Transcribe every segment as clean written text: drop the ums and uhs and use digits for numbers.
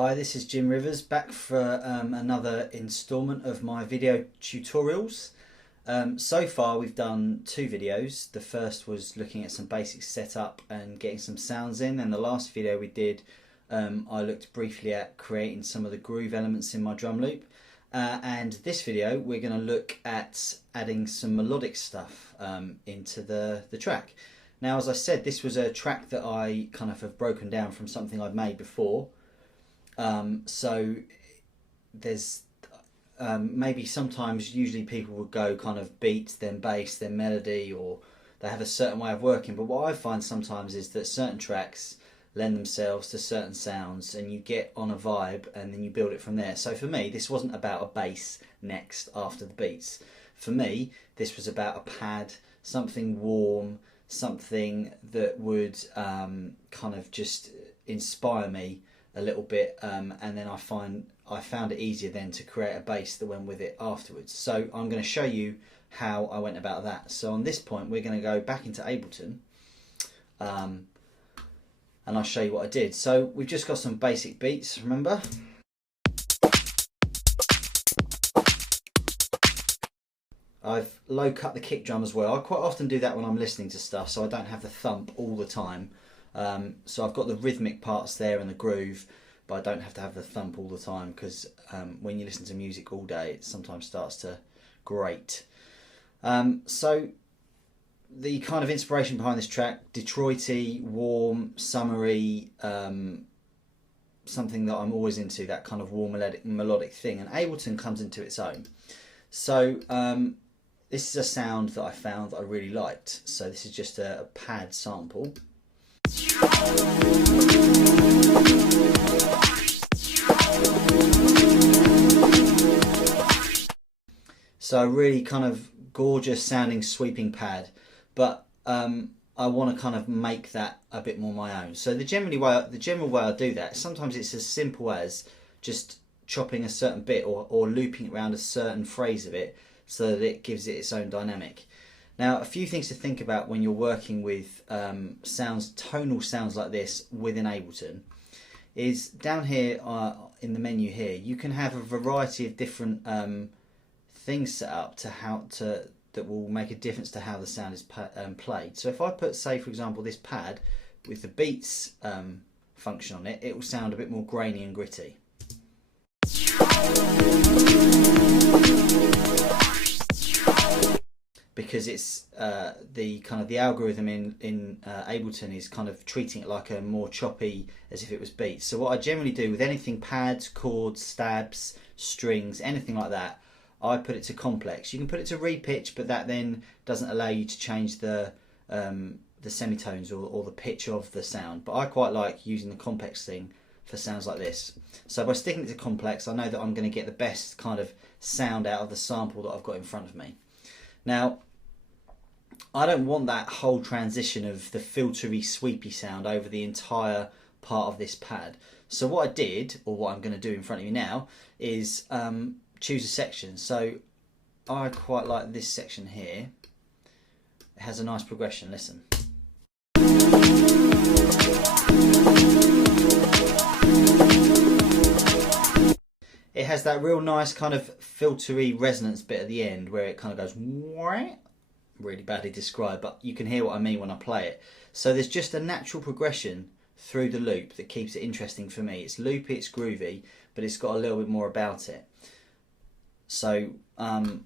Hi, this is Jim Rivers back for another instalment of my video tutorials. So far we've done two videos. The first was looking at some basic setup and getting some sounds in, and the last video we did I looked briefly at creating some of the groove elements in my drum loop. And this video we're going to look at adding some melodic stuff into the track. Now, as I said, this was a track that I kind of have broken down from something I've made before. So there's maybe sometimes usually people would go kind of beat, then bass, then melody, or they have a certain way of working. But what I find sometimes is that certain tracks lend themselves to certain sounds and you get on a vibe and then you build it from there. So for me, this wasn't about a bass next after the beats. For me, this was about a pad, something warm, something that would kind of just inspire me a little bit, and then I found it easier then to create a bass that went with it afterwards. So I'm going to show you how I went about that. So on this point we're going to go back into Ableton, and I'll show you what I did. So we've just got some basic beats, remember? I've low cut the kick drum as well. I quite often do that when I'm listening to stuff so I don't have the thump all the time. So I've got the rhythmic parts there and the groove, but I don't have to have the thump all the time, because when you listen to music all day it sometimes starts to grate. So the kind of inspiration behind this track, Detroity, warm, summery, something that I'm always into, that kind of warm melodic thing, and Ableton comes into its own. So this is a sound that I found that I really liked. So this is just a pad sample. So a really kind of gorgeous sounding sweeping pad, but I want to kind of make that a bit more my own. So the general way I do that, sometimes it's as simple as just chopping a certain bit or looping around a certain phrase of it so that it gives it its own dynamic. Now, a few things to think about when you're working with tonal sounds like this within Ableton is down here in the menu here, you can have a variety of different things set up that will make a difference to how the sound is played. So if I put, say for example, this pad with the beats function on it, it will sound a bit more grainy and gritty. Because it's the algorithm in Ableton is kind of treating it like a more choppy, as if it was beats. So what I generally do with anything pads, chords, stabs, strings, anything like that, I put it to complex. You can put it to repitch, but that then doesn't allow you to change the semitones or the pitch of the sound. But I quite like using the complex thing for sounds like this. So by sticking it to complex, I know that I'm going to get the best kind of sound out of the sample that I've got in front of me. Now, I don't want that whole transition of the filtery, sweepy sound over the entire part of this pad. So what I did, or what I'm going to do in front of you now, is choose a section. So I quite like this section here. It has a nice progression, listen. It has that real nice kind of filtery resonance bit at the end where it kind of goes wah. Really badly described, but you can hear what I mean when I play it. So there's just a natural progression through the loop that keeps it interesting for me. It's loopy, it's groovy, but it's got a little bit more about it. So I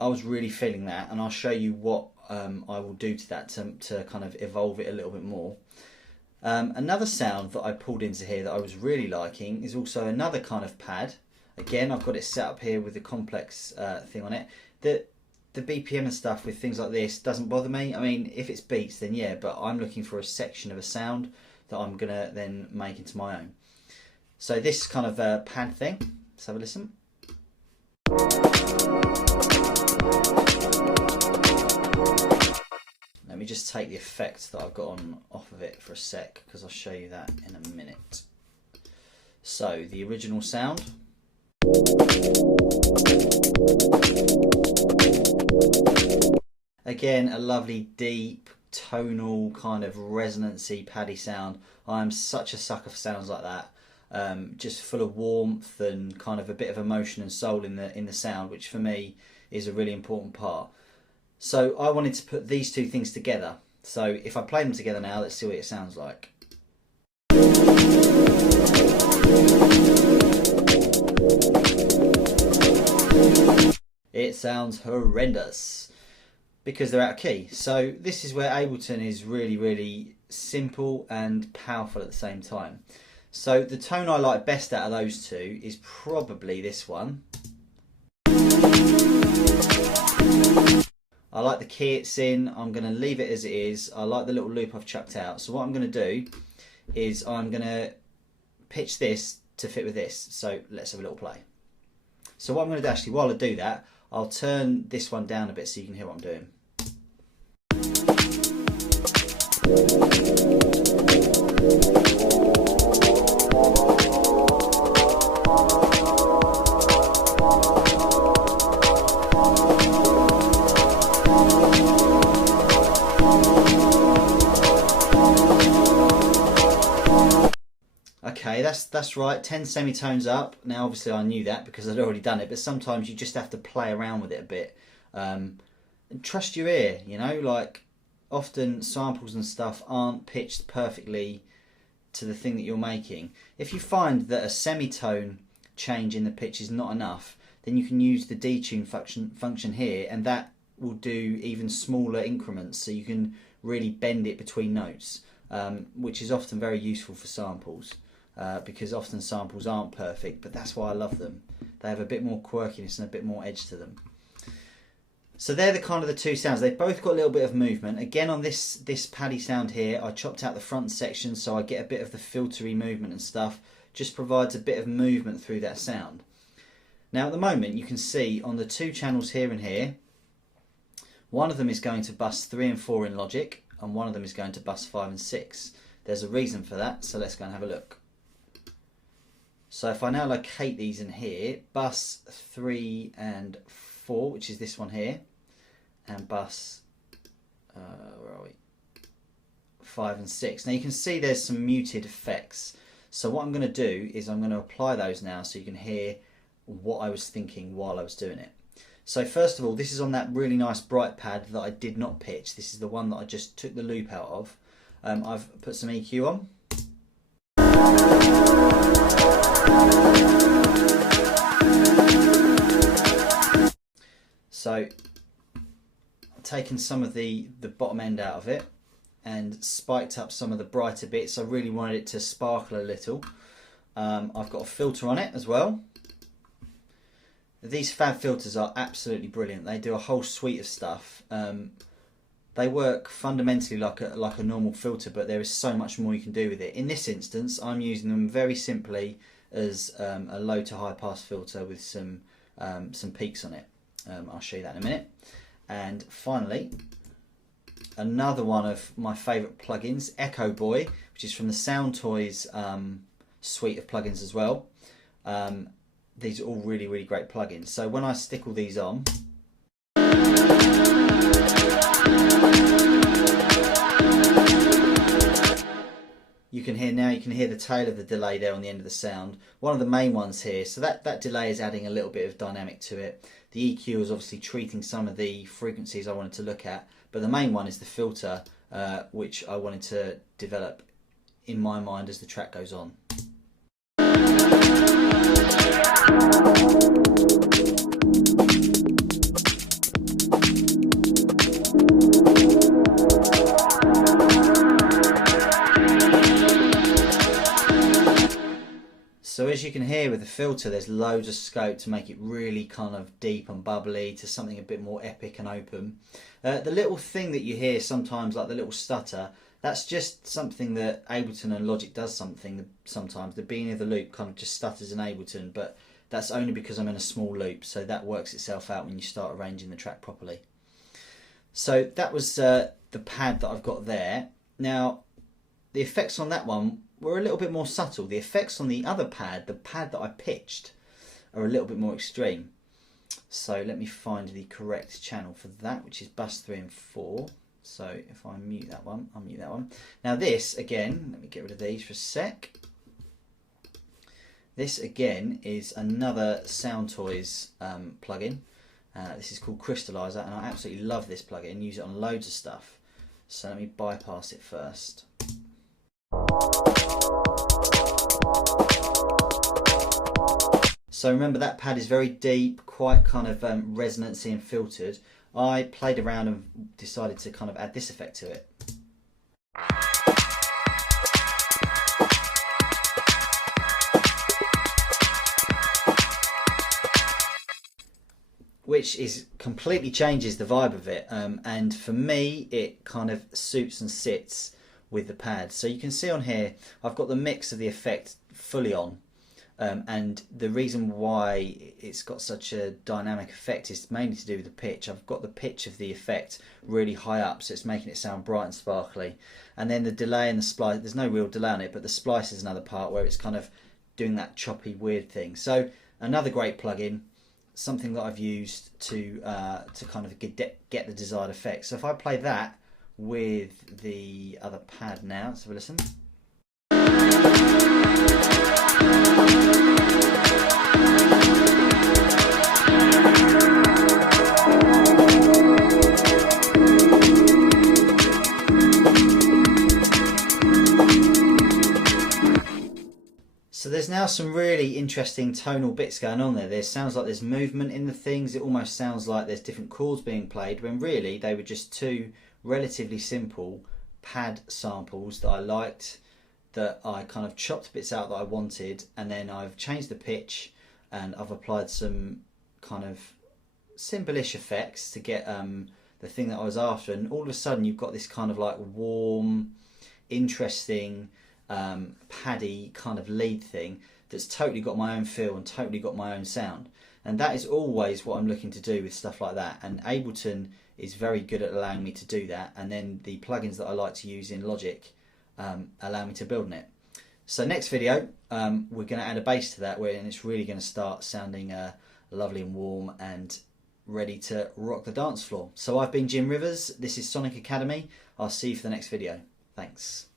was really feeling that, and I'll show you what I will do to that to kind of evolve it a little bit more. Another sound that I pulled into here that I was really liking is also another kind of pad. Again, I've got it set up here with the complex thing on it. The BPM and stuff with things like this doesn't bother me. I mean, if it's beats, then yeah, but I'm looking for a section of a sound that I'm going to then make into my own. So this kind of pad thing, let's have a listen. Let me just take the effect that I've got on off of it for a sec, because I'll show you that in a minute. So the original sound. Again, a lovely deep tonal kind of resonancy paddy sound. I'm such a sucker for sounds like that. just full of warmth and kind of a bit of emotion and soul in the sound, which for me is a really important part. So I wanted to put these two things together. So if I play them together now, let's see what it sounds like. It sounds horrendous because they're out of key. So this is where Ableton is really, really simple and powerful at the same time. So the tone I like best out of those two is probably this one. I like the key it's in. I'm going to leave it as it is. I like the little loop I've chucked out. So what I'm going to do is I'm going to pitch this to fit with this. So let's have a little play. So what I'm going to do, actually, while I do that, I'll turn this one down a bit so you can hear what I'm doing. Okay, that's right, 10 semitones up. Now obviously I knew that because I'd already done it, but sometimes you just have to play around with it a bit. And trust your ear, you know, like often samples and stuff aren't pitched perfectly to the thing that you're making. If you find that a semitone change in the pitch is not enough, then you can use the detune function here, and that will do even smaller increments, so you can really bend it between notes, which is often very useful for samples. Because often samples aren't perfect, but that's why I love them. They have a bit more quirkiness and a bit more edge to them. So they're the kind of the two sounds. They've both got a little bit of movement. Again, on this paddy sound here, I chopped out the front section so I get a bit of the filtery movement and stuff. Just provides a bit of movement through that sound. Now at the moment you can see on the two channels here and here, one of them is going to bus 3 and 4 in Logic, and one of them is going to bus 5 and 6. There's a reason for that, so let's go and have a look. So if I now locate these in here, bus 3 and 4, which is this one here, and bus, where are we? 5 and 6. Now you can see there's some muted effects. So what I'm going to do is I'm going to apply those now so you can hear what I was thinking while I was doing it. So first of all, this is on that really nice bright pad that I did not pitch. This is the one that I just took the loop out of. I've put some EQ on. So I've taken some of the bottom end out of it and spiked up some of the brighter bits. I really wanted it to sparkle a little. I've got a filter on it as well. These Fab filters are absolutely brilliant. They do a whole suite of stuff. They work fundamentally like a normal filter, but there is so much more you can do with it. In this instance, I'm using them very simply as a low to high pass filter with some peaks on it. I'll show you that in a minute. And finally, another one of my favourite plugins, Echo Boy, which is from the Soundtoys suite of plugins as well. These are all really, really great plugins. So when I stick all these on, you can hear the tail of the delay there on the end of the sound. One of the main ones here, so that delay is adding a little bit of dynamic to it. The EQ is obviously treating some of the frequencies I wanted to look at, but the main one is the filter, which I wanted to develop in my mind as the track goes on. So as you can hear with the filter, there's loads of scope to make it really kind of deep and bubbly to something a bit more epic and open. The little thing that you hear sometimes, like the little stutter, that's just something that Ableton and Logic does sometimes. The beginning of the loop kind of just stutters in Ableton, but that's only because I'm in a small loop, so that works itself out when you start arranging the track properly. So that was the pad that I've got there. Now, the effects on that one were a little bit more subtle. The effects on the other pad, the pad that I pitched, are a little bit more extreme. So let me find the correct channel for that, which is bus 3 and 4. So if I mute that one, I'll mute that one. Now this, again, let me get rid of these for a sec. This again is another Soundtoys plugin. This is called Crystallizer, and I absolutely love this plugin. Use it on loads of stuff. So let me bypass it first. So remember, that pad is very deep, quite kind of resonancy and filtered. I played around and decided to kind of add this effect to it. Which completely changes the vibe of it, and for me it kind of suits and sits with the pad. So you can see on here I've got the mix of the effect fully on, and the reason why it's got such a dynamic effect is mainly to do with the pitch. I've got the pitch of the effect really high up, so it's making it sound bright and sparkly, and then the delay and the splice, there's no real delay on it, but the splice is another part where it's kind of doing that choppy weird thing. So another great plugin, something that I've used to kind of get the desired effect. So if I play that with the other pad now, let's have a listen. So there's now some really interesting tonal bits going on there. There sounds like there's movement in the things. It almost sounds like there's different chords being played, when really they were just two relatively simple pad samples that I liked, that I kind of chopped bits out that I wanted, and then I've changed the pitch and I've applied some kind of simple-ish effects to get the thing that I was after, and all of a sudden you've got this kind of like warm, interesting, paddy kind of lead thing that's totally got my own feel and totally got my own sound. And that is always what I'm looking to do with stuff like that, and Ableton is very good at allowing me to do that, and then the plugins that I like to use in Logic allow me to build on it. So next video we're going to add a bass to that, and it's really going to start sounding lovely and warm and ready to rock the dance floor. So I've been Jim Rivers, this is Sonic Academy. I'll see you for the next video. Thanks.